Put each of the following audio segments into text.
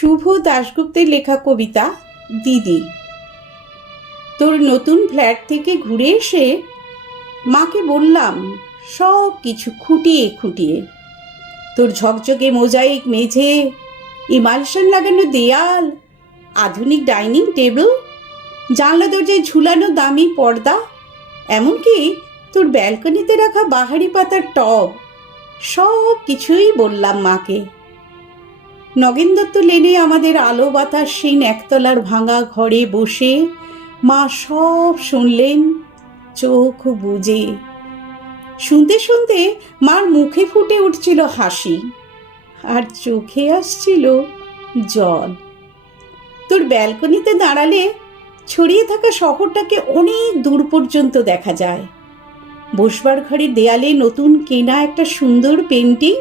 শুভ দাশগুপ্তের লেখা কবিতা দিদি। তোর নতুন ফ্ল্যাট থেকে ঘুরে এসে মাকে বললাম সব কিছু খুঁটিয়ে খুঁটিয়ে, তোর ঝকঝকে মোজাইক মেঝে, ইমালশন লাগানো দেয়াল, আধুনিক ডাইনিং টেবিল, জানলা দরজায় ঝুলানো দামি পর্দা, এমনকি তোর ব্যালকনিতে রাখা বাহারি পাতার টব, সব কিছুই বললাম মাকে। নগেন দত্ত লেনে আমাদের আলো বাতাসহীন একতলার ভাঙা ঘরে বসে মা সব শুনলেন চোখ বুজে। শুনতে শুনতে মার মুখে ফুটে উঠছিল হাসি আর চোখে আসছিল জল। তোর ব্যালকনিতে দাঁড়ালে ছড়িয়ে থাকা শহরটাকে অনেক দূর পর্যন্ত দেখা যায়। বসবার ঘরের দেয়ালে নতুন কেনা একটা সুন্দর পেন্টিং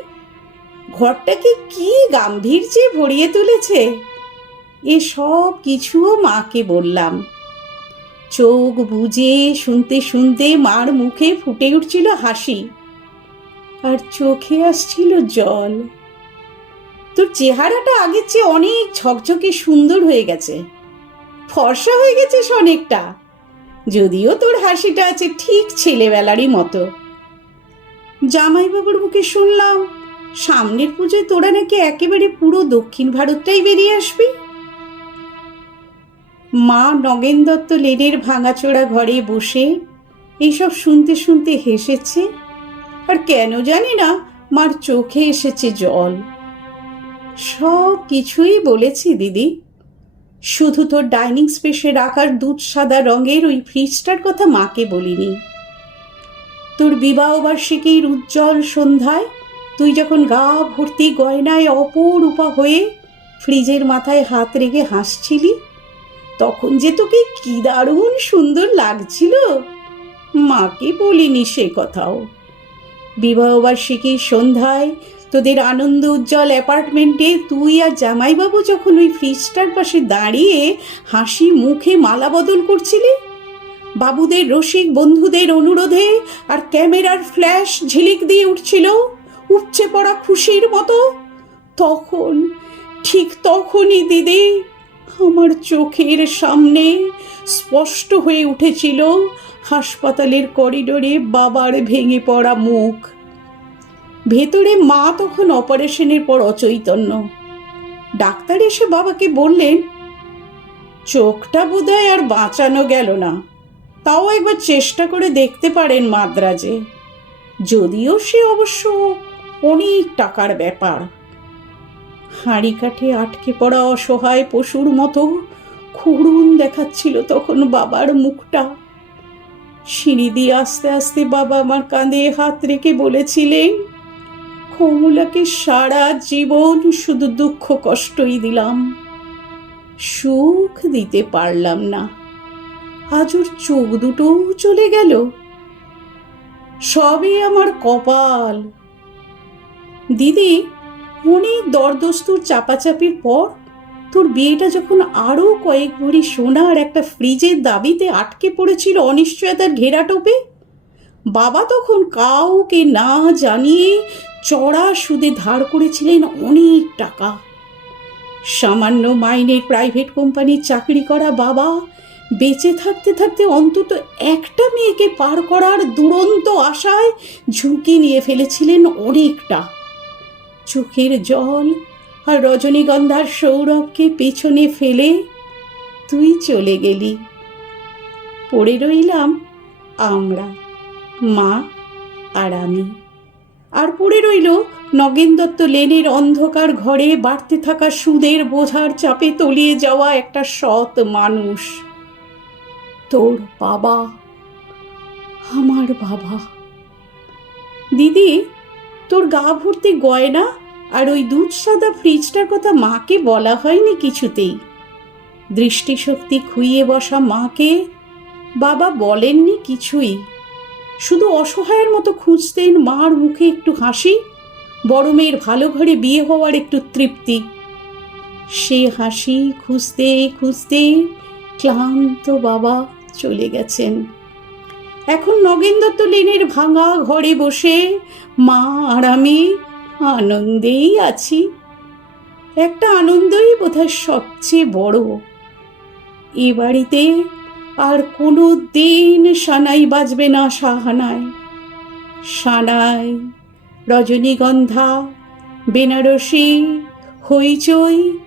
ঘরটাকে কি গাম্ভীর্যে ভরিয়ে তুলেছে। এ সব কিছুও মাকে বললাম। চোখ বুজে শুনতে শুনতে মার মুখে ফুটে উঠছিল হাসি আর চোখে আসছিল জল। তোর চেহারাটা আগের চেয়ে অনেক ঝকঝকে সুন্দর হয়ে গেছে, ফর্সা হয়ে গেছিস অনেকটা, যদিও তোর হাসিটা আছে ঠিক ছেলেবেলারই মতো। জামাইবাবুর মুখে শুনলাম সামনের পুজোয় তোরা নাকি একেবারে পুরো দক্ষিণ ভারতটাই বেরিয়ে আসবি। মা নগেন দত্ত লেনের ভাঙাচোরা ঘরে বসে এইসব শুনতে শুনতে হেসেছে, আর কেন জানি না মার চোখে এসেছে জল। সব কিছুই বলেছি দিদি, শুধু তোর ডাইনিং স্পেসে রাখার দুধ সাদা রঙের ওই ফ্রিজটার কথা মাকে বলিনি। তোর বিবাহবার্ষিকীর উজ্জ্বল সন্ধ্যায় তুই যখন গা ভর্তি গয়নায় অপরূপা হয়ে ফ্রিজের মাথায় হাত রেখে হাসছিলি, তখন যে তোকে কি দারুণ সুন্দর লাগছিল, মাকে বলিনি সে কথাও। বিবাহবার্ষিকীর সন্ধ্যায় তোদের আনন্দ উজ্জ্বল অ্যাপার্টমেন্টে তুই আর জামাইবাবু যখন ওই ফ্রিজটার পাশে দাঁড়িয়ে হাসি মুখে মালা বদল করছিলি, বাবুদের রসিক বন্ধুদের অনুরোধে আর ক্যামেরার ফ্ল্যাশ ঝিলিক দিয়ে উঠছিল উপচে পড়া খুশির মতো, তখন ঠিক তখনই দিদি আমার চোখের সামনে স্পষ্ট হয়ে উঠেছিল হাসপাতালের করিডোরে বাবার ভেঙে পড়া মুখ। ভেতরে মা তখন অপারেশনের পর অচৈতন্য। ডাক্তার এসে বাবাকে বললেন, চোখটা বোধহয় আর বাঁচানো গেল না, তাও একবার চেষ্টা করে দেখতে পারেন মাদ্রাজে, যদিও সে অবশ্য অনেক টাকার ব্যাপার। হাঁড়ি কাঠে আটকে পড়া অসহায় পশুর মতো করুণ দেখাচ্ছিল তখন বাবার মুখটা। সিঁড়ি দিয়ে আস্তে আস্তে বাবা আমার কাঁধে হাত রেখে বলেছিলেন, কমলাকে সারা জীবন শুধু দুঃখ কষ্টই দিলাম, সুখ দিতে পারলাম না, আজ ওর চোখ দুটোও চলে গেল, সবই আমার কপাল। দিদি, অনেক দরদস্তুর চাপাচাপির পর তোর বিয়েটা যখন আরও কয়েক ভরি সোনা আর একটা ফ্রিজের দাবিতে আটকে পড়েছিল অনিশ্চয়তার ঘেরাটোপে, বাবা তখন কাউকে না জানিয়ে চড়া সুদে ধার করেছিলেন অনেক টাকা। সামান্য মাইনের প্রাইভেট কোম্পানির চাকরি করা বাবা বেঁচে থাকতে থাকতে অন্তত একটা মেয়েকে পার করার দুরন্ত আশায় ঝুঁকি নিয়ে ফেলেছিলেন অনেকটা। চোখের জল আর রজনীগন্ধার সৌরভকে পেছনে ফেলে তুই চলে গেলি। পড়ে রইলাম আমরা, মা আর আমি। আর পড়ে রইল নগেন দত্ত লেনের অন্ধকার ঘরে বাড়তে থাকা সুদের বোঝার চাপে তলিয়ে যাওয়া একটা সৎ মানুষ, তোর বাবা, আমার বাবা। দিদি, তোর গা ভর্তি গয়না আর ওই দুধ সাদা ফ্রিজটার কথা মাকে বলা হয়নি কিছুতেই। দৃষ্টিশক্তি খুইয়ে বসা মাকে বাবা বলেননি কিছুই, শুধু অসহায়ের মতো খুঁজতেন মার মুখে একটু হাসি, বড় মেয়ের ভালো ঘরে বিয়ে হওয়ার একটু তৃপ্তি। সে হাসি খুঁজতে খুঁজতে ক্লান্ত বাবা চলে গেছেন। এখন নগেন দত্ত লেনের ভাঙা ঘরে বসে মা আর আমি আনন্দেই আছি। একটা আনন্দই বোধহয় সবচেয়ে বড়। এ বাড়িতে আর কোনো দিন সানাই বাজবে না সাহানায়। সানাই, রজনীগন্ধা, বেনারসি, হইচই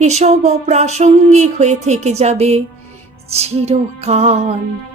এসব অপ্রাসঙ্গিক হয়ে থেকে যাবে চিরকাল।